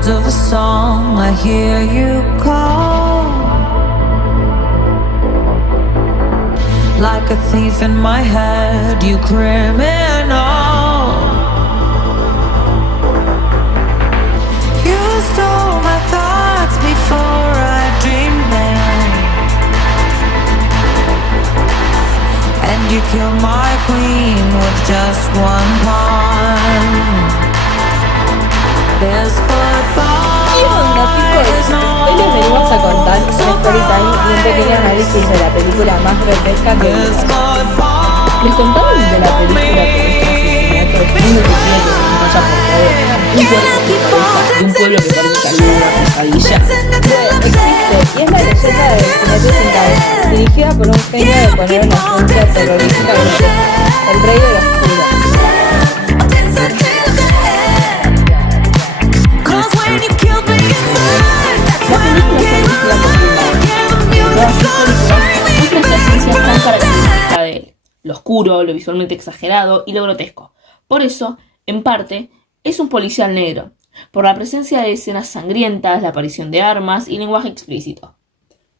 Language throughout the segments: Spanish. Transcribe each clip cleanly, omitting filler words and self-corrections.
words of a song, I hear you call. Like a thief in my head, you criminal. You stole my thoughts before I dreamed them, and you killed my queen with just one pawn. There's ¿Qué onda, chicos? Hoy les venimos a contar un story time y un pequeño análisis de la película más grotesca que vimos. Les contamos de la película que todo el mundo que quiere que se vaya por todo, un cuerpo sin cabeza, de un pueblo que parece salir de una pesadilla. Existe, y es la leyenda del jinete sin cabeza, dirigida por un genio de poner una ciencia terrorífica grotesca, el rey de los oscuro. Tan característica de él, lo oscuro, lo visualmente exagerado y lo grotesco. Por eso, en parte, es un policial negro, por la presencia de escenas sangrientas, la aparición de armas y lenguaje explícito.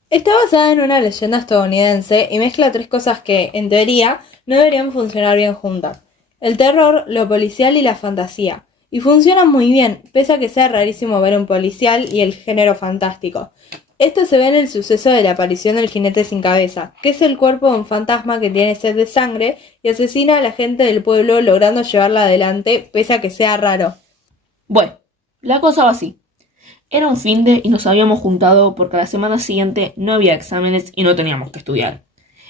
Está basada en una leyenda estadounidense y mezcla tres cosas que, en teoría, no deberían funcionar bien juntas: el terror, lo policial y la fantasía. Y funcionan muy bien, pese a que sea rarísimo ver un policial y el género fantástico. Esto se ve en el suceso de la aparición del jinete sin cabeza, que es el cuerpo de un fantasma que tiene sed de sangre y asesina a la gente del pueblo logrando llevarla adelante, pese a que sea raro. Bueno, la cosa va así. Era un finde y nos habíamos juntado porque la semana siguiente no había exámenes y no teníamos que estudiar.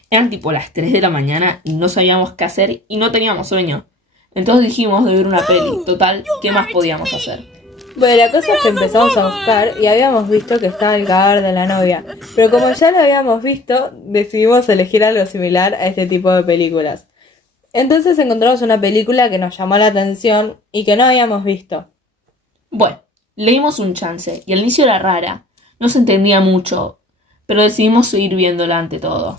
Eran tipo las 3 de la mañana y no sabíamos qué hacer y no teníamos sueño. Entonces dijimos de ver una peli. Total, ¿qué más podíamos hacer? Bueno, la cosa es que empezamos a buscar y habíamos visto que estaba el cadáver de la novia, pero como ya lo habíamos visto, decidimos elegir algo similar a este tipo de películas. Entonces encontramos una película que nos llamó la atención y que no habíamos visto. Bueno, le dimos un chance y al inicio era rara, no se entendía mucho, pero decidimos seguir viéndola ante todo.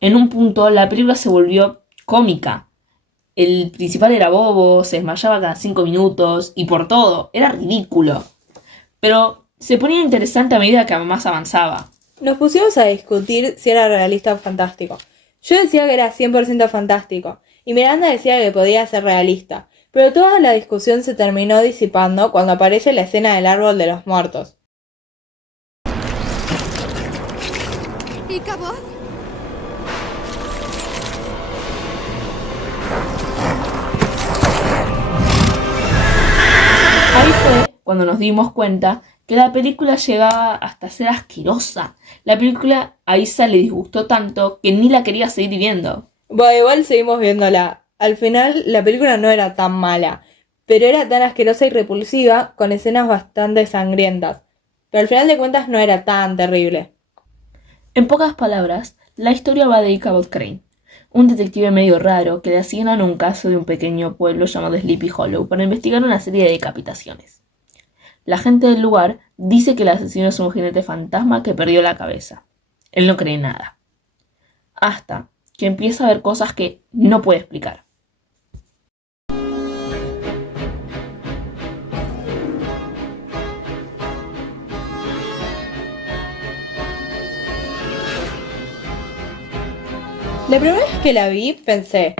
En un punto la película se volvió cómica. El principal era bobo, se desmayaba cada 5 minutos y por todo, era ridículo. Pero se ponía interesante a medida que más avanzaba. Nos pusimos a discutir si era realista o fantástico. Yo decía que era 100% fantástico y Miranda decía que podía ser realista, pero toda la discusión se terminó disipando cuando aparece la escena del árbol de los muertos. ¿Ichabod? Ahí fue cuando nos dimos cuenta que la película llegaba hasta ser asquerosa. La película a Isa le disgustó tanto que ni la quería seguir viendo. Bueno, igual seguimos viéndola. Al final la película no era tan mala, pero era tan asquerosa y repulsiva con escenas bastante sangrientas. Pero al final de cuentas no era tan terrible. En pocas palabras, la historia va de Ichabod Crane, un detective medio raro que le asignan un caso de un pequeño pueblo llamado Sleepy Hollow para investigar una serie de decapitaciones. La gente del lugar dice que el asesino es un jinete fantasma que perdió la cabeza. Él no cree nada. Hasta que empieza a ver cosas que no puede explicar. La primera vez que la vi pensé,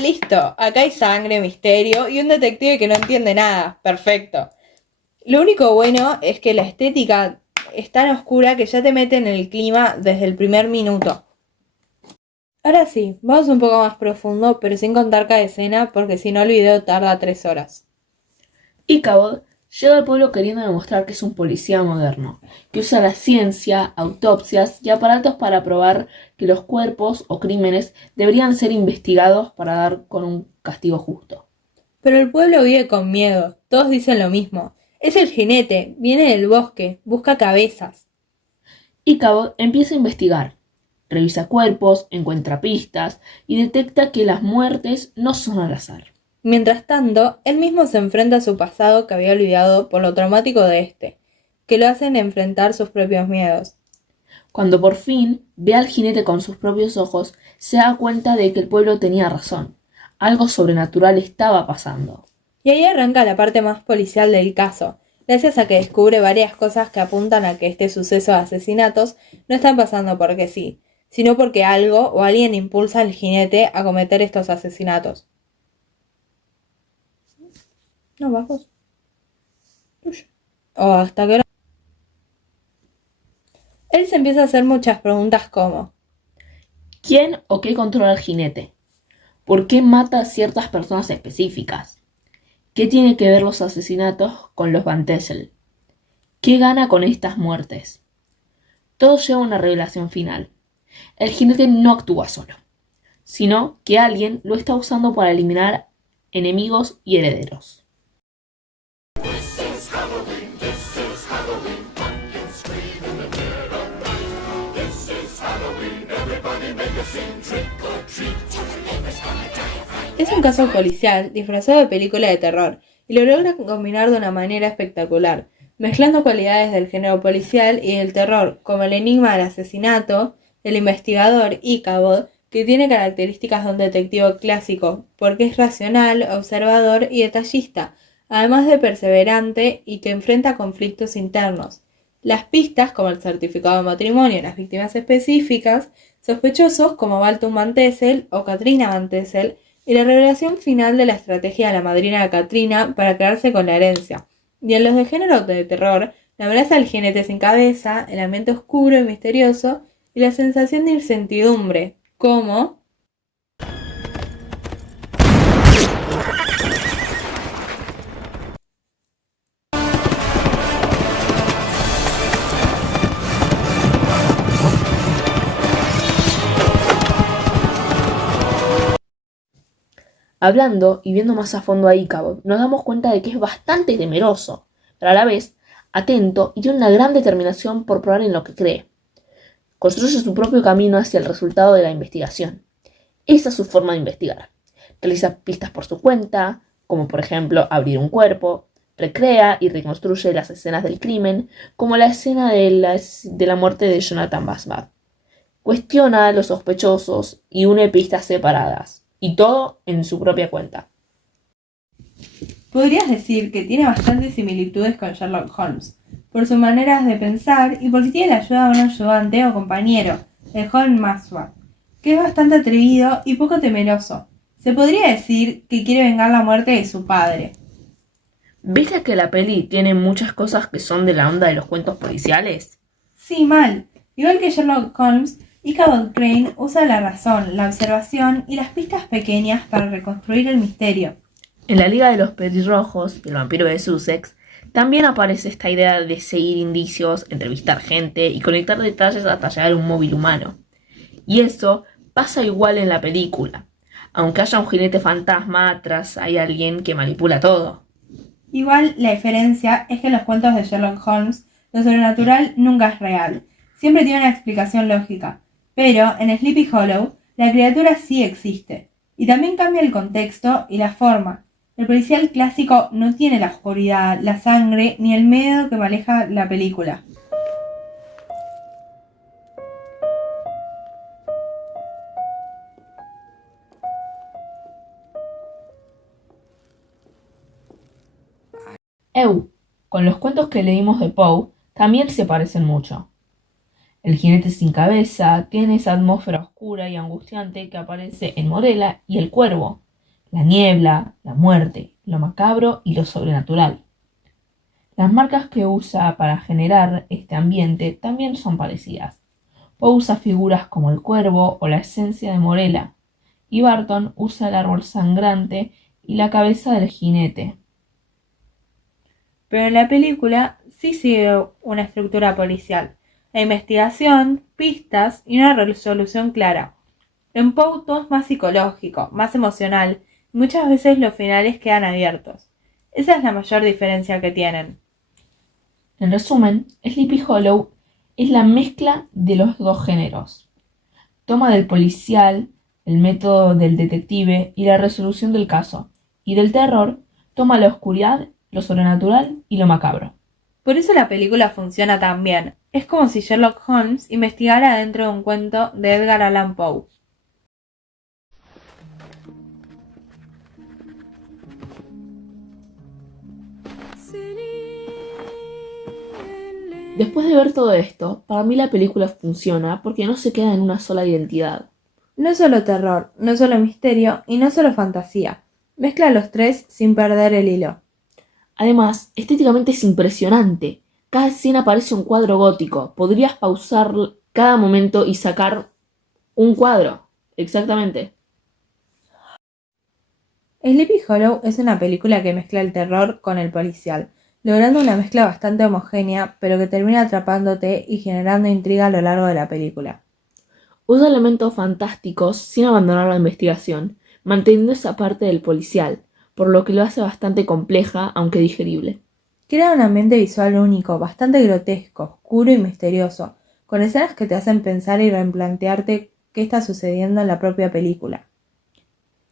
listo, acá hay sangre, misterio y un detective que no entiende nada, perfecto. Lo único bueno es que la estética es tan oscura que ya te mete en el clima desde el primer minuto. Ahora sí, vamos un poco más profundo, pero sin contar cada escena porque si no el video tarda 3 horas. Ichabod llega al pueblo queriendo demostrar que es un policía moderno, que usa la ciencia, autopsias y aparatos para probar que los cuerpos o crímenes deberían ser investigados para dar con un castigo justo. Pero el pueblo vive con miedo, todos dicen lo mismo. Es el jinete, viene del bosque, busca cabezas. Ichabod empieza a investigar, revisa cuerpos, encuentra pistas y detecta que las muertes no son al azar. Mientras tanto, él mismo se enfrenta a su pasado que había olvidado por lo traumático de este, que lo hacen enfrentar sus propios miedos. Cuando por fin ve al jinete con sus propios ojos, se da cuenta de que el pueblo tenía razón. Algo sobrenatural estaba pasando. Y ahí arranca la parte más policial del caso. gracias a que descubre varias cosas que apuntan a que este suceso de asesinatos no están pasando porque sí, sino porque algo o alguien impulsa al jinete a cometer estos asesinatos. No, bajos. O hasta que él se empieza a hacer muchas preguntas como: ¿quién o qué controla al jinete? ¿Por qué mata a ciertas personas específicas? ¿Qué tiene que ver los asesinatos con los Van Tassel? ¿Qué gana con estas muertes? Todo lleva a una revelación final. El jinete no actúa solo, sino que alguien lo está usando para eliminar enemigos y herederos. Es un caso policial disfrazado de película de terror y lo logra combinar de una manera espectacular, mezclando cualidades del género policial y del terror, como el enigma del asesinato, el investigador Ichabod, que tiene características de un detective clásico, porque es racional, observador y detallista, además de perseverante y que enfrenta conflictos internos. Las pistas, como el certificado de matrimonio y las víctimas específicas, sospechosos como Baltum Van Tassel o Katrina Van Tassel, y la revelación final de la estrategia de la madrina de Katrina para quedarse con la herencia. Y en los de género de terror, la amenaza del jinete sin cabeza, el ambiente oscuro y misterioso, y la sensación de incertidumbre, como... Hablando y viendo más a fondo a Ichabod, nos damos cuenta de que es bastante temeroso, pero a la vez atento y tiene una gran determinación por probar en lo que cree. Construye su propio camino hacia el resultado de la investigación. Esa es su forma de investigar. Realiza pistas por su cuenta, como por ejemplo abrir un cuerpo, recrea y reconstruye las escenas del crimen, como la escena de la muerte de Jonathan Basbat. Cuestiona a los sospechosos y une pistas separadas. Y todo en su propia cuenta. Podrías decir que tiene bastantes similitudes con Sherlock Holmes, por sus maneras de pensar y porque tiene la ayuda de un ayudante o compañero, el joven Maxwell, que es bastante atrevido y poco temeroso. Se podría decir que quiere vengar la muerte de su padre. ¿Viste que la peli tiene muchas cosas que son de la onda de los cuentos policiales? Sí, mal. Igual que Sherlock Holmes, Ichabod Crane usa la razón, la observación y las pistas pequeñas para reconstruir el misterio. En la Liga de los Pelirrojos, el vampiro de Sussex, también aparece esta idea de seguir indicios, entrevistar gente y conectar detalles hasta llegar a un móvil humano. Y eso pasa igual en la película. Aunque haya un jinete fantasma, atrás hay alguien que manipula todo. Igual, la diferencia es que en los cuentos de Sherlock Holmes, lo sobrenatural nunca es real. Siempre tiene una explicación lógica. Pero en Sleepy Hollow, la criatura sí existe. Y también cambia el contexto y la forma. El policial clásico no tiene la oscuridad, la sangre ni el miedo que maneja la película. Con los cuentos que leímos de Poe, también se parecen mucho. El jinete sin cabeza tiene esa atmósfera oscura y angustiante que aparece en Morella y El Cuervo, la niebla, la muerte, lo macabro y lo sobrenatural. Las marcas que usa para generar este ambiente también son parecidas. Poe usa figuras como el cuervo o la esencia de Morella, y Barton usa el árbol sangrante y la cabeza del jinete. Pero en la película sí sigue una estructura policial. La investigación, pistas y una resolución clara. En Poe todo es más psicológico, más emocional, y muchas veces los finales quedan abiertos. Esa es la mayor diferencia que tienen. En resumen, Sleepy Hollow es la mezcla de los dos géneros. Toma del policial, el método del detective y la resolución del caso, y del terror toma la oscuridad, lo sobrenatural y lo macabro. Por eso la película funciona tan bien. Es como si Sherlock Holmes investigara dentro de un cuento de Edgar Allan Poe. Después de ver todo esto, para mí la película funciona porque no se queda en una sola identidad. No es solo terror, no es solo misterio y no es solo fantasía. Mezcla los tres sin perder el hilo. Además, estéticamente es impresionante. Cada escena parece un cuadro gótico. Podrías pausar cada momento y sacar un cuadro. Exactamente. Sleepy Hollow es una película que mezcla el terror con el policial, logrando una mezcla bastante homogénea, pero que termina atrapándote y generando intriga a lo largo de la película. Usa elementos fantásticos sin abandonar la investigación, manteniendo esa parte del policial, por lo que lo hace bastante compleja, aunque digerible. Crea un ambiente visual único, bastante grotesco, oscuro y misterioso, con escenas que te hacen pensar y replantearte qué está sucediendo en la propia película.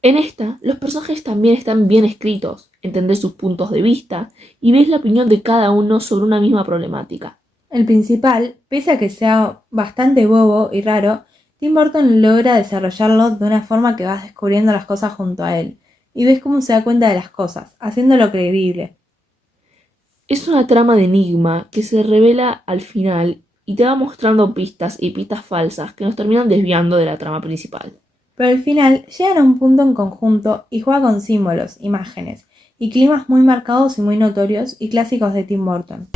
En esta, los personajes también están bien escritos, entendés sus puntos de vista y ves la opinión de cada uno sobre una misma problemática. El principal, pese a que sea bastante bobo y raro, Tim Burton logra desarrollarlo de una forma que vas descubriendo las cosas junto a él, y ves cómo se da cuenta de las cosas, haciéndolo creíble. Es una trama de enigma que se revela al final y te va mostrando pistas y pistas falsas que nos terminan desviando de la trama principal. Pero al final llegan a un punto en conjunto y juega con símbolos, imágenes y climas muy marcados y muy notorios y clásicos de Tim Burton.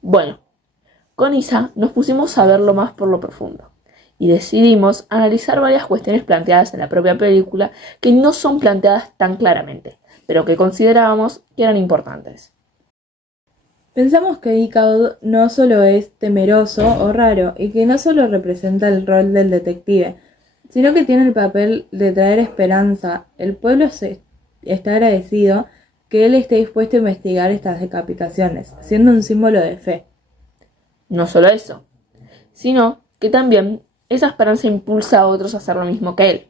Bueno, con Isa nos pusimos a verlo más por lo profundo y decidimos analizar varias cuestiones planteadas en la propia película que no son planteadas tan claramente, pero que considerábamos que eran importantes. Pensamos que Ichabod no solo es temeroso o raro y que no solo representa el rol del detective, sino que tiene el papel de traer esperanza. El pueblo está agradecido que él esté dispuesto a investigar estas decapitaciones, siendo un símbolo de fe. No solo eso, sino que también esa esperanza impulsa a otros a hacer lo mismo que él.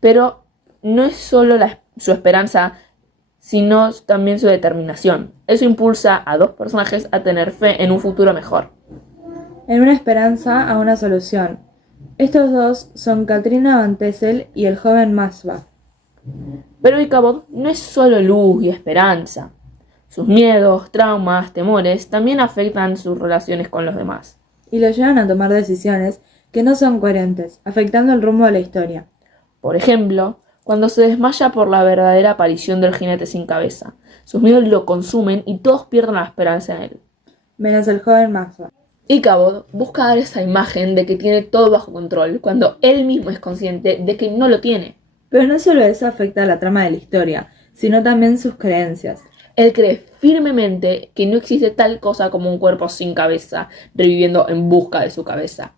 Pero no es solo su esperanza, sino también su determinación. Eso impulsa a dos personajes a tener fe en un futuro mejor. En una esperanza a una solución. Estos dos son Katrina Van Tassel y el joven Masbah. Pero Ichabod no es solo luz y esperanza. Sus miedos, traumas, temores también afectan sus relaciones con los demás. Y lo llevan a tomar decisiones que no son coherentes, afectando el rumbo de la historia. Por ejemplo, cuando se desmaya por la verdadera aparición del jinete sin cabeza. Sus miedos lo consumen y todos pierden la esperanza en él. Menos el joven Masbah. Ichabod busca dar esa imagen de que tiene todo bajo control, cuando él mismo es consciente de que no lo tiene. Pero no solo eso afecta a la trama de la historia, sino también sus creencias. Él cree firmemente que no existe tal cosa como un cuerpo sin cabeza, reviviendo en busca de su cabeza.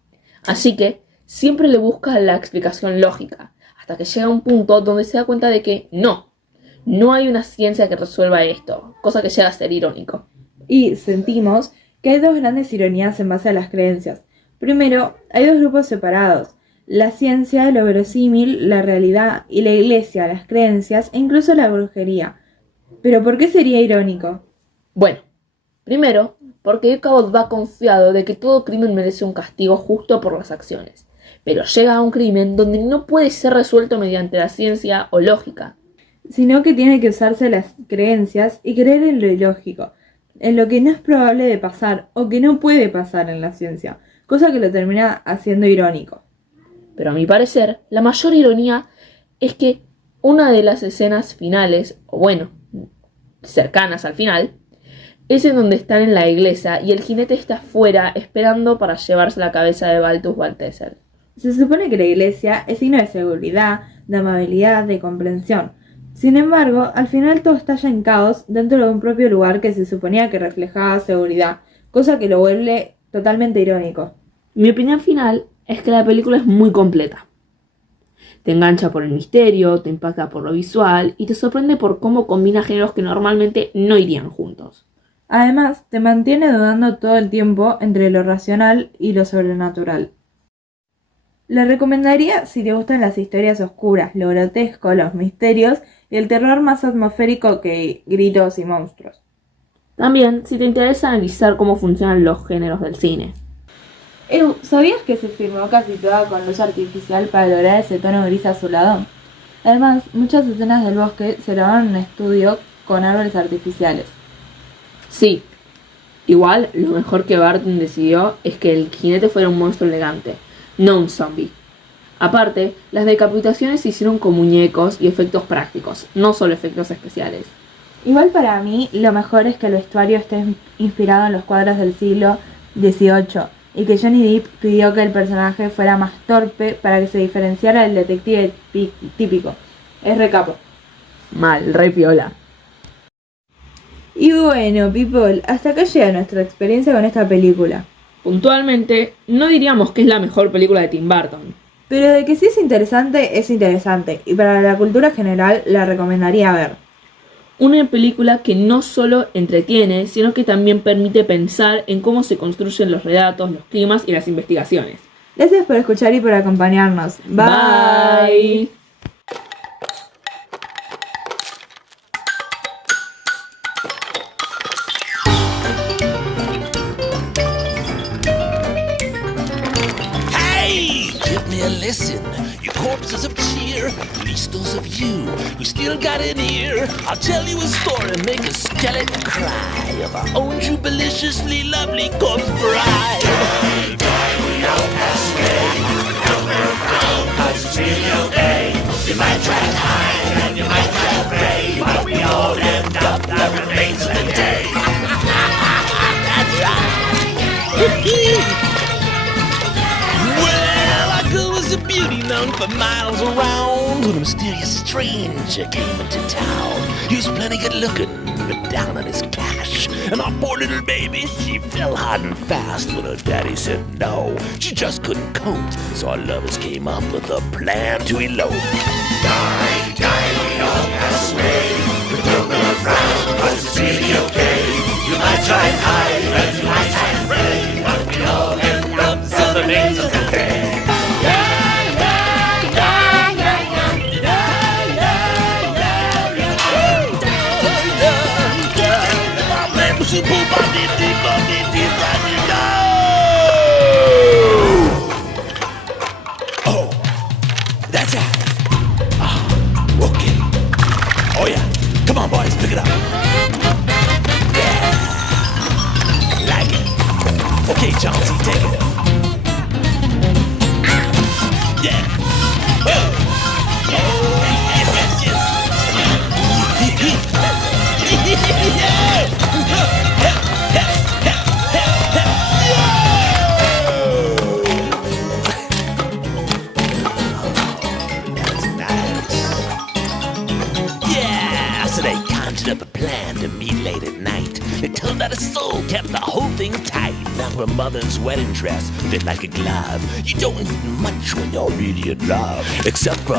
Así que siempre le busca la explicación lógica, hasta que llega a un punto donde se da cuenta de que no hay una ciencia que resuelva esto, cosa que llega a ser irónico. Y sentimos que hay dos grandes ironías en base a las creencias. Primero, hay dos grupos separados. La ciencia, lo verosímil, la realidad, y la iglesia, las creencias e incluso la brujería. ¿Pero por qué sería irónico? Bueno, primero, porque Ichabod va confiado de que todo crimen merece un castigo justo por las acciones, pero llega a un crimen donde no puede ser resuelto mediante la ciencia o lógica. Sino que tiene que usarse las creencias y creer en lo ilógico, en lo que no es probable de pasar o que no puede pasar en la ciencia, cosa que lo termina haciendo irónico. Pero a mi parecer, la mayor ironía es que una de las escenas finales, o bueno, cercanas al final, es en donde están en la iglesia y el jinete está afuera esperando para llevarse la cabeza de Balthus Van Tassel. Se supone que la iglesia es signo de seguridad, de amabilidad, de comprensión. Sin embargo, al final todo estalla en caos dentro de un propio lugar que se suponía que reflejaba seguridad, cosa que lo vuelve totalmente irónico. Mi opinión final es que la película es muy completa. Te engancha por el misterio, te impacta por lo visual y te sorprende por cómo combina géneros que normalmente no irían juntos. Además, te mantiene dudando todo el tiempo entre lo racional y lo sobrenatural. Le recomendaría si te gustan las historias oscuras, lo grotesco, los misterios y el terror más atmosférico que gritos y monstruos. También si te interesa analizar cómo funcionan los géneros del cine. ¿Sabías que se filmó casi toda con luz artificial para lograr ese tono gris azulado? Además, muchas escenas del bosque se grabaron en estudio con árboles artificiales. Sí, igual lo mejor que Barton decidió es que el jinete fuera un monstruo elegante, no un zombie. Aparte, las decapitaciones se hicieron con muñecos y efectos prácticos, no solo efectos especiales. Igual para mí, lo mejor es que el vestuario esté inspirado en los cuadros del siglo XVIII y que Johnny Depp pidió que el personaje fuera más torpe para que se diferenciara del detective típico. Es recapo. Mal, re piola. Y bueno, people, hasta acá llega nuestra experiencia con esta película. Puntualmente, no diríamos que es la mejor película de Tim Burton. Pero de que sí es interesante, y para la cultura general la recomendaría ver. Una película que no solo entretiene, sino que también permite pensar en cómo se construyen los relatos, los climas y las investigaciones. Gracias por escuchar y por acompañarnos. Bye. Hey, give me a listen. You corpses of cheer, at least those of you who still got an ear. I'll tell you a story, make a skeleton cry of our own jubiliciously lovely corpse bride. Die, die, we don't pass away. Don't let her frown, 'cause it's really okay. You might try to hide and you might try to pray, but we all end up the remains of the day. That's right. Well, our girl was a beauty known for miles around when a mysterious stranger came into town. He was plenty good looking, but down on his cash. And our poor little baby, she fell hard and fast when her daddy said no. She just couldn't cope, so our lovers came up with a plan to elope. Die, die, we all pass away. But don't let her frown, 'cause it's really okay. You might try and hide, and you might try and pray, but we all end up as the names of the day. Oh, that's it. Okay. Oh yeah. Come on, boys, pick it up. Yeah. Like it. Okay, Chauncey, take it. Yeah. Whoa. Oh, yes, yes, yes. Yeah. Up a plan to meet late at night. It turned out his soul kept the whole thing tight. Now her mother's wedding dress fit like a glove. You don't need much when you're really in love, except for